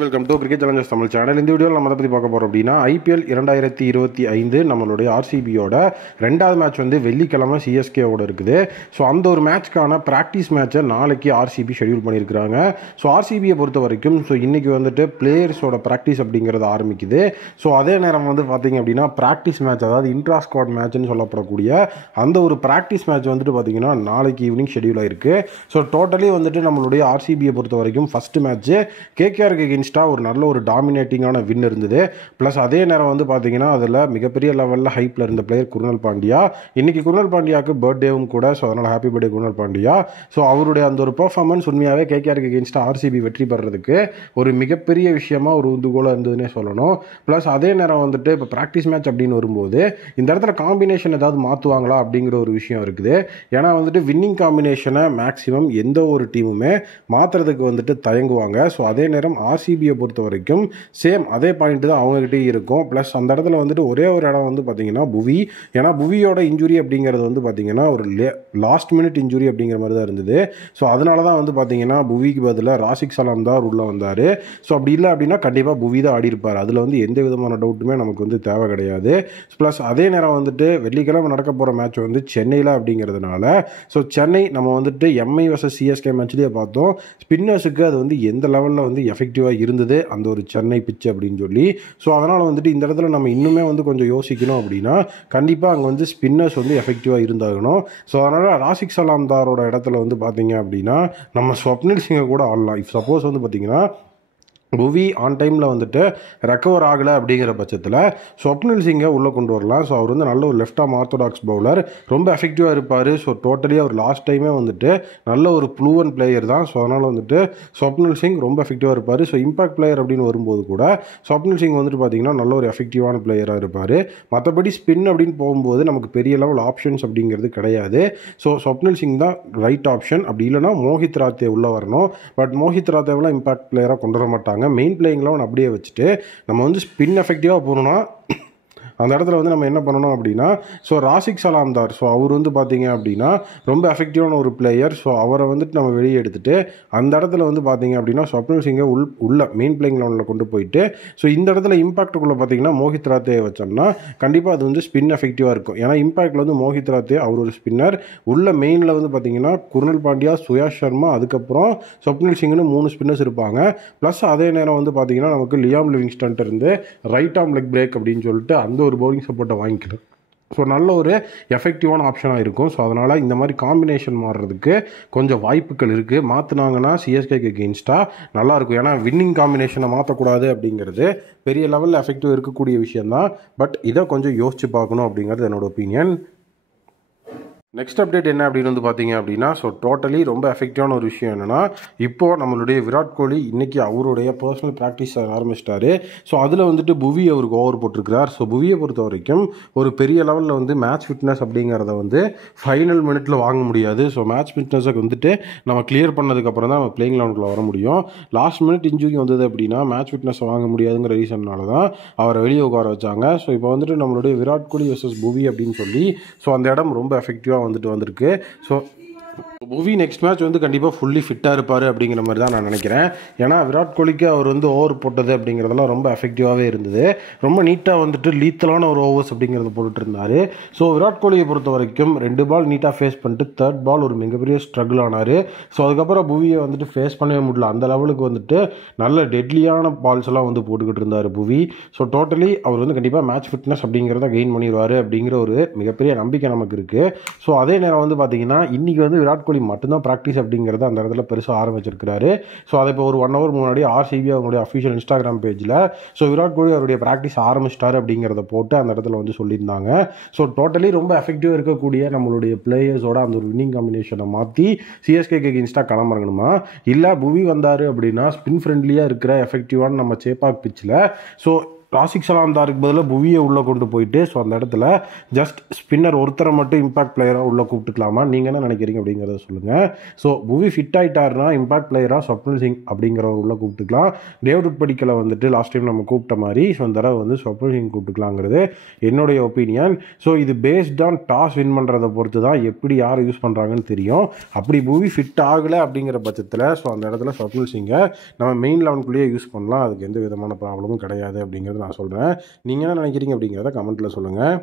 Welcome to cricket Challengers Tamil channel. இந்த வீடியோவில் நம்ம அதை பற்றி பார்க்க போகிறோம் அப்படின்னா ஐபிஎல் 2025 நம்மளுடைய ஆர்சிபியோட ரெண்டாவது மேட்ச் வந்து வெள்ளிக்கிழமை சிஎஸ்கேவோட இருக்குது. ஸோ அந்த ஒரு மேட்ச்க்கான ப்ராக்டிஸ் மேட்சை நாளைக்கு ஆர்சிபி ஷெடியூல் பண்ணியிருக்கிறாங்க. ஸோ ஆர்சிபியை பொறுத்த வரைக்கும் இன்றைக்கி வந்துட்டு பிளேயர்ஸோட ப்ராக்டிஸ் அப்படிங்கிறது ஆரம்பிக்குது. ஸோ அதே நேரம் வந்து பார்த்திங்க அப்படின்னா ப்ராக்டிஸ் மேட்ச், அதாவது இன்ட்ரா ஸ்குவாட் மேட்ச்னு சொல்லப்படக்கூடிய அந்த ஒரு ப்ராக்டிஸ் மேட்ச் வந்துட்டு பார்த்திங்கன்னா நாளைக்கு ஈவினிங் ஷெடியூல் ஆயிருக்கு. ஸோ டோட்டலி வந்துட்டு நம்மளுடைய ஆர்சிபியை பொறுத்த வரைக்கும் ஃபஸ்ட்டு மேட்ச்சு கேகேஆருக்கு ஒரு நல்ல ஒரு டாமினேட்டிங்கான வின் இருந்தது. ப்ளஸ் அதே நேரம் வந்து பார்த்தீங்கன்னா அதில் மிகப்பெரிய லெவலில் ஹைப்பில் இருந்த பிளேயர் குருணல் பாண்டியா. இன்றைக்கி குருணல் பாண்டியாவுக்கு பர்த்டேவும் கூட. ஸோ அதனால் happy birthday Krunal Pandya. So அவருடைய அந்த ஒரு பெர்ஃபார்மன்ஸ் உண்மையாகவே கேகேஆருக்கு எகெயின்ஸ்டாக ஆர்சிபி வெற்றி பெறதுக்கு ஒரு மிகப்பெரிய விஷயமா ஒரு உந்துகோலாக இருந்ததுன்னே சொல்லணும். ப்ளஸ் அதே நேரம் வந்துட்டு இப்போ ப்ராக்டிஸ் மேட்ச் அப்படின்னு வரும்போது இந்த இடத்துல காம்பினேஷன் ஏதாவது மாற்றுவாங்களா அப்படிங்கிற ஒரு விஷயம் இருக்குது. ஏன்னா வந்துட்டு வின்னிங் காம்பினேஷனை மேக்ஸிமம் எந்த ஒரு டீமுமே மாற்றுறதுக்கு வந்துட்டு தயங்குவாங்க. ஸோ அதே நேரம் ஆர்சிபியை பொறுத்த வரைக்கும் சேம் அதே பாயிண்ட் தான் அவங்ககிட்டே இருக்கும். ப்ளஸ் அந்த இடத்துல வந்துட்டு ஒரே ஒரு இடம் வந்து பார்த்தீங்கன்னா புவி. ஏன்னா புவியோட இன்ஜுரி அப்படிங்கிறது வந்து பார்த்தீங்கன்னா ஒரு லாஸ்ட் மினிட் இன்ஜுரி அப்படிங்கிற மாதிரி தான் இருந்தது. ஸோ அதனால தான் வந்து பார்த்தீங்கன்னா புவிக்கு பதிலாக ராசிக் சலாம் தான் உள்ளே வந்தார். ஸோ அப்படி இல்லை அப்படின்னா கண்டிப்பாக புவி தான் ஆடி இருப்பார். அதில் வந்து எந்த விதமான டவுட்டுமே நமக்கு வந்து தேவை கிடையாது. ப்ளஸ் அதே நேரம் வந்துட்டு வெள்ளிக்கிழமை நடக்க போகிற மேட்ச் வந்து சென்னையில் அப்படிங்கிறதுனால ஸோ சென்னை நம்ம வந்துட்டு எம்ஐ vs சிஎஸ்கே மேட்ச்லேயே பார்த்தோம். ஸ்பின்னர்ஸுக்கு அது வந்து எந்த லெவலில் வந்து எஃபெக்டிவாக இருந்தது அந்த ஒரு சென்னை பிச்சு அப்படின்னு சொல்லி. ஸோ அதனால் வந்துட்டு இந்த இடத்துல நம்ம இன்னுமே வந்து கொஞ்சம் யோசிக்கணும் அப்படின்னா கண்டிப்பாக அங்கே வந்து ஸ்பின்னர்ஸ் வந்து எஃபெக்டிவாக இருந்தாகணும். ஸோ அதனால் ராசிக் சலாம்தாரோட இடத்துல வந்து பார்த்தீங்க அப்படின்னா நம்ம ஸ்வப்னில் சிங்கை கூட ஆடலாம். இஃப் சப்போஸ் வந்து பார்த்தீங்கன்னா புவி ஆன் டைமில் வந்துட்டு ரெக்கவர் ஆகலை அப்படிங்கிற பட்சத்தில் ஸ்வப்னில் சிங்கை உள்ளே கொண்டு வரலாம். ஸோ அவர் வந்து நல்ல ஒரு லெஃப்ட் ஆர்ம் ஆர்த்தோடாக்ஸ் பவுலர், ரொம்ப எஃபெக்டிவாக இருப்பார். ஸோ டோட்டலி அவர் லாஸ்ட் டைமே வந்துட்டு நல்ல ஒரு ப்ளூவன் பிளேயர் தான். ஸோ அதனால் வந்துட்டு ஸ்வப்னில் சிங் ரொம்ப எஃபெக்டிவாக இருப்பார். ஸோ இம்பாக்ட் பிளேயர் அப்படின்னு வரும்போது கூட ஸ்வப்னில் சிங் வந்துட்டு பார்த்திங்கன்னா நல்ல ஒரு எஃபெக்டிவான பிளேயராக இருப்பார். மற்றபடி ஸ்பின் அப்படின்னு போகும்போது நமக்கு பெரிய லெவல் ஆப்ஷன்ஸ் அப்படிங்கிறது கிடையாது. ஸோ ஸ்வப்னில் சிங் தான் ரைட் ஆப்ஷன். அப்படி இல்லைனா மோஹித் ராத்தே உள்ளே வரணும். பட் மோஹித் ராத்தேவெலாம் இம்பாக்ட் பிளேயராக கொண்டு வர மாட்டாங்க. மெயின் பிளேயிங் லெவன் அப்படியே வச்சுட்டு நம்ம வந்து ஸ்பின் எஃபெக்டிவாக போகணும்னா அந்த இடத்துல வந்து நம்ம என்ன பண்ணணும் அப்படின்னா ஸோ ராசிக் சலாம்தார், ஸோ அவர் வந்து பார்த்தீங்க அப்படின்னா ரொம்ப எஃபெக்டிவான ஒரு பிளேயர். ஸோ அவரை வந்துட்டு நம்ம வெளியே எடுத்துகிட்டு அந்த இடத்துல வந்து பார்த்தீங்க அப்படின்னா ஸ்வப்னில் சிங்கை உள்ள மெயின் பிளேயிங் லெவனில் கொண்டு போயிட்டு ஸோ இந்த இடத்துல இம்பாக்டுக்குள்ளே பார்த்தீங்கன்னா மோஹித் ராத்தே வச்சோம்னா கண்டிப்பாக அது வந்து ஸ்பின் எஃபெக்டிவாக இருக்கும். ஏன்னா இம்பாக்டில் வந்து மோஹித் ராத்தே அவர் ஒரு ஸ்பின்னர். உள்ள மெயினில் வந்து பார்த்தீங்கன்னா குருணல் பாண்டியா, சுயாஷ் சர்மா, அதுக்கப்புறம் ஸ்வப்னில் சிங்னு 3 ஸ்பின்னர்ஸ் இருப்பாங்க. ப்ளஸ் அதே நேரம் வந்து பார்த்தீங்கன்னா நமக்கு லியாம் லிவிங்ஸ்டன் இருந்து ரைட் ஆர்ம் லெக் பிரேக் அப்படின்னு சொல்லிட்டு அந்த ஒரு பவுலிங் சப்போர்ட்டை வாங்கிக்கலாம். ஸோ நல்ல ஒரு எஃபெக்டிவான ஆப்ஷனாக இருக்கும். ஸோ அதனால் இந்த மாதிரி காம்பினேஷன் மாறுறதுக்கு கொஞ்சம் வாய்ப்புகள் இருக்குது. மாற்றினாங்கன்னா சிஎஸ்கேக்கு எகெயின்ஸ்டாக நல்லாயிருக்கும். ஏன்னா வின்னிங் காம்பினேஷனை மாற்றக்கூடாது அப்படிங்கிறது பெரிய லெவலில் எஃபெக்டிவ் இருக்கக்கூடிய விஷயந்தான். பட் இதை கொஞ்சம் யோசித்து பார்க்கணும் அப்படிங்கிறது என்னோட ஒப்பீனியன். நெக்ஸ்ட் அப்டேட் என்ன அப்படின்னு வந்து பார்த்தீங்க அப்படின்னா ஸோ டோட்டலி ரொம்ப எஃபெக்டிவான ஒரு விஷயம் என்னென்னா இப்போது நம்மளுடைய விராட் கோலி இன்றைக்கி அவருடைய பர்சனல் ப்ராக்டிஸ் ஆரம்பிச்சிட்டாரு. ஸோ அதில் வந்துட்டு புவி அவருக்கு ஓவர் போட்டிருக்கிறார். ஸோ புவியை பொறுத்த வரைக்கும் ஒரு பெரிய லெவலில் வந்து மேட்ச் ஃபிட்னஸ் அப்படிங்கிறத வந்து ஃபைனல் மினிட்ல வாங்க முடியாது. ஸோ மேட்ச் ஃபிட்னஸை வந்துட்டு நம்ம கிளியர் பண்ணதுக்கப்புறம் தான் நம்ம பிளேயிங் லெவனுக்குள்ள வர முடியும். லாஸ்ட் மினிட் இன்ஜுரி வந்தது அப்படின்னா மேட்ச் ஃபிட்னஸை வாங்க முடியாதுங்கிற ரீசன்னால தான் அவரை வெளியே உட்கார வச்சாங்க. ஸோ இப்போ வந்துட்டு நம்மளுடைய விராட் கோலி vs புவி அப்படின்னு சொல்லி ஸோ அந்த இடம் ரொம்ப எஃபெக்டிவாக வந்துட்டு வந்திருக்கு. ஸோ புவி நெக்ஸ்ட் மேட்ச் வந்து கண்டிப்பாக ஃபுல்லி ஃபிட்டாக இருப்பார் அப்படிங்கிற மாதிரி தான் நான் நினைக்கிறேன். ஏன்னா விராட் கோலிக்கு அவர் வந்து ஓவர் போட்டது அப்படிங்கிறதெல்லாம் ரொம்ப எஃபெக்டிவாகவே இருந்தது. ரொம்ப நீட்டாக வந்துட்டு லீத்தலான ஒரு ஓவர்ஸ் அப்படிங்கிறத போட்டுட்டு இருந்தார். ஸோ விராட் கோலியை பொறுத்த வரைக்கும் 2 பால் நீட்டாக ஃபேஸ் பண்ணிட்டு 3rd பால் ஒரு மிகப்பெரிய ஸ்ட்ரகிள் ஆனார். ஸோ அதுக்கப்புறம் புவியை வந்துட்டு ஃபேஸ் பண்ணவே முடியல. அந்த லெவலுக்கு வந்துட்டு நல்ல டெட்லியான பால்ஸ் எல்லாம் வந்து போட்டுக்கிட்டு இருந்தார் புவி. ஸோ டோட்டலி அவர் வந்து கண்டிப்பாக மேட்ச் ஃபிட்னஸ் அப்படிங்கிறத கெயின் பண்ணிடுவார் அப்படிங்கிற ஒரு மிகப்பெரிய நம்பிக்கை நமக்கு இருக்குது. ஸோ அதே நேரம் வந்து பார்த்தீங்கன்னா இன்றைக்கி வந்து விராட் கோலி மட்டும்தான் ப்ராக்டிஸ் அப்படிங்கிறத அந்த இடத்துல பெருசாக ஆரம்பிச்சிருக்கிறாரு. ஸோ அதை இப்போ ஒரு 1 hour முன்னாடி ஆர்சிபி அவங்களுடைய அஃபிஷியல் இன்ஸ்டாகிராம் பேஜில் ஸோ விராட் கோலி அவருடைய ப்ராக்டிஸ் ஆரம்பிச்சிட்டாரு அப்படிங்கிறத போட்டு அந்த இடத்துல வந்து சொல்லியிருந்தாங்க. ஸோ டோட்டலி ரொம்ப எஃபெக்டிவாக இருக்கக்கூடிய நம்மளுடைய பிளேயர்ஸோட அந்த ஒரு வின்னிங் காம்பினேஷனை மாற்றி சிஎஸ்கேக்கு எகெயின்ஸ்டாக களமிறங்கணுமா, இல்லை புவி வந்தார் அப்படின்னா ஸ்பின் ஃப்ரெண்ட்லியாக இருக்கிற எஃபெக்டிவான நம்ம சேப்பாக் பிச்சில் ஸோ ராசிக் சலாம்தாருக்கு பதிலாக புவியை உள்ளே கொண்டு போயிட்டு ஸோ அந்த இடத்துல ஜஸ்ட் ஸ்பின்னர் ஒருத்தரை மட்டும் இம்பாக்ட் பிளேயராக உள்ளே கூப்பிட்டுக்கலாமா? நீங்கள் என்ன நினைக்கிறீங்க அப்படிங்கிறத சொல்லுங்கள். ஸோ புவி ஃபிட் ஆகிட்டாருன்னா இம்பாக்ட் பிளேயராக ஸ்வப்னில் சிங் அப்படிங்கிறவங்க உள்ளே கூப்பிட்டுக்கலாம். டேவிட் படிக்கலை வந்துட்டு லாஸ்ட் டைம் நம்ம கூப்பிட்ட மாதிரி ஸோ அந்த தடவை வந்து ஸ்வப்னில் சிங் கூப்பிட்டுக்கலாங்கிறது என்னுடைய ஒப்பீனியன். ஸோ இது பேஸ்ட் ஆன் டாஸ் வின் பண்ணுறதை பொறுத்து தான் எப்படி யார் யூஸ் பண்ணுறாங்கன்னு தெரியும். அப்படி புவி ஃபிட் ஆகலை அப்படிங்கிற பட்சத்தில் ஸோ அந்த இடத்துல ஸ்வப்னில் சிங்கை நம்ம மெயின் 11குள்ளேயே யூஸ் பண்ணலாம். அதுக்கு எந்த விதமான ப்ராப்ளமும் கிடையாது அப்படிங்கிறது நான் சொல்கிறேன். நீங்கள் என்ன நினைக்கிறீங்க அப்படிங்கிறத கமெண்ட்டில் சொல்லுங்கள்.